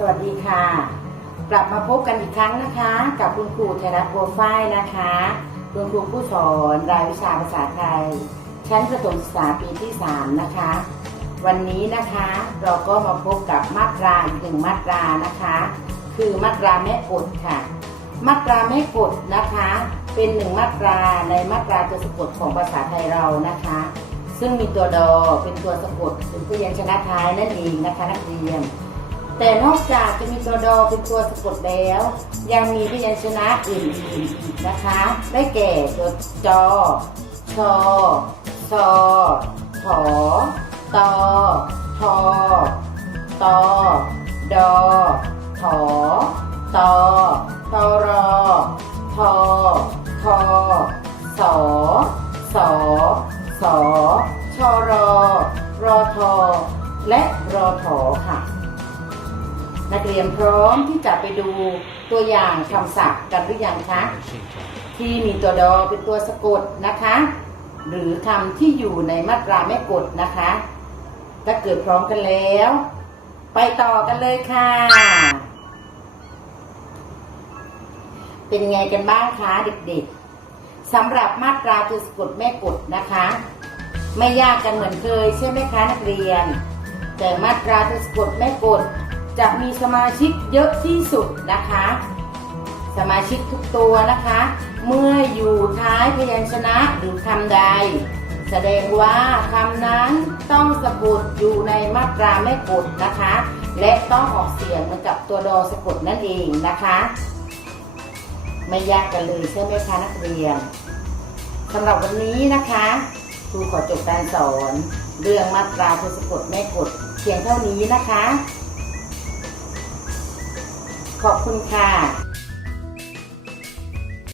สวัสดีค่ะ กลับมาพบกันอีกครั้งนะคะ กับคุณครูไทยรัฐบัวฝ้ายนะคะ คุณครูผู้สอนรายวิชาภาษาไทย ชั้นประถมศึกษาปีที่ 3 นะคะ วันนี้นะคะเราก็มาพบกับมาตราอีกหนึ่งมาตรานะคะ คือมาตราแม่กฎค่ะ มาตราแม่กฎนะคะ เป็นหนึ่งมาตราในมาตราตัวสะกดของภาษาไทยเรานะคะ ซึ่งมีตัวดอเป็นตัวสะกดเป็นพยัญชนะท้ายนั่นเองนะคะนักเรียน แต่นอกจากจะมีตัวดอเป็นตัวสะกดแล้ว ยังมีพยัญชนะอื่นๆอีกนะคะ ได้แก่ตัวจอชอซอถอตอทอตอดอถอตอตอรอทอทอสอสอสอชอรอรอทอและรอถอค่ะ นักเรียนพร้อมที่จะไปดูตัวอย่างคำศัพท์กันหรือยังคะ ที่มีตัวดอเป็นตัวสะกดนะคะ หรือคำที่อยู่ในมาตราแม่กฎนะคะ ถ้าเกิดพร้อมกันแล้ว ไปต่อกันเลยค่ะ เป็นไงกันบ้างคะเด็กๆสำหรับมาตราตัวสะกดแม่กฎนะคะ ไม่ยากกันเหมือนเคยใช่ไหมคะนักเรียน แต่มาตราตัวสะกดแม่กฎ จะมีสมาชิกเยอะที่สุดนะคะ สมาชิกทุกตัวนะคะ เมื่ออยู่ท้ายพยัญชนะหรือคำใด แสดงว่าคำนั้นต้องสะกดอยู่ในมาตราแม่กฎนะคะ และต้องออกเสียงเหมือนกับตัวดอสะกดนั่นเองนะคะ ไม่ยากกันเลยใช่ไหมคะนักเรียนสำหรับวันนี้นะคะครูขอจบการสอน เรื่องมาตราตัวสะกดแม่กฎเพียงเท่านี้นะคะ ขอบคุณค่ะ